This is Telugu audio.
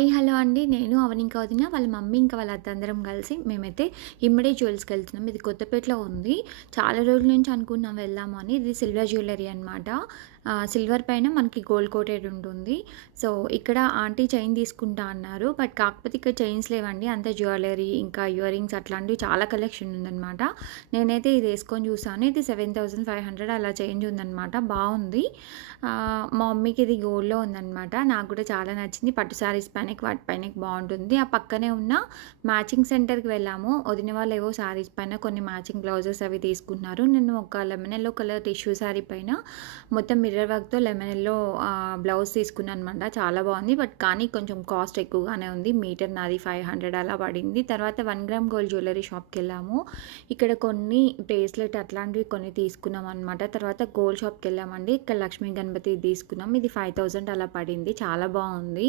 హాయ్! హలో అండి. నేను అవని ఇంకా వదిన, వాళ్ళ మమ్మీ ఇంకా వాళ్ళ అత్త అందరం కలిసి మేమైతే ఇమ్మడి జ్యువెల్స్‌కెళ్తున్నాం. ఇది కొత్తపేటలో ఉంది. చాలా రోజుల నుంచి అనుకున్నాం వెళ్దాము అని. ఇది సిల్వర్ జ్యువెల్లరీ అనమాట. సిల్వర్ పైన మనకి గోల్డ్ కోటెడ్ ఉంటుంది. సో, ఇక్కడ ఆంటీ చైన్ తీసుకుంటా అన్నారు. బట్ కాకపోతే ఇక్కడ చైన్స్ లేవండి. అంతా జ్యువెల్లరీ ఇంకా ఇయర్ రింగ్స్ అట్లాంటివి చాలా కలెక్షన్ ఉందనమాట. నేనైతే ఇది ఏసుకొని చూసాను. ఇది 7500 అలా చేంజ్ ఉందనమాట. బావుంది. మా మమ్మీకి ఇది గోల్డ్‌లో ఉందనమాట. నాకు కూడా చాలా నచ్చింది. పట్టు శారీస్ పైనకి వాటి పైనకి బావుంటుంది. ఆ పక్కనే ఉన్న మ్యాచింగ్ సెంటర్‌కి వెళ్ళాము. వదిన వాళ్ళేవో శారీస్ పైన కొన్ని మ్యాచింగ్ బ్లౌజెస్ అవి తీసుకున్నారు. నేను ఒక lemon yellow colour tissue sari పైన మొత్తం మిర్రర్ వర్క్‌తో లెమన్ యెల్లో బ్లౌజ్ తీసుకున్నాననమాట. చాలా బావుంది. బట్ కానీ కొంచెం కాస్ట్ ఎక్కువగానే ఉంది. మీటర్ నాది 500 అలా పడింది. తర్వాత 1 గ్రామ్ గోల్డ్ జ్యువెల్లరీ షాప్‌కెళ్ళాము. ఇక్కడ కొన్ని బ్రేస్లెట్ అట్లాంటివి కొన్ని తీసుకున్నామనమాట. తర్వాత గోల్డ్ షాప్‌కెళ్ళామండి. ఇక్కడ లక్ష్మీ గణపతి తీసుకున్నాం. ఇది 5000 అలా పడింది. చాలా బావుంది.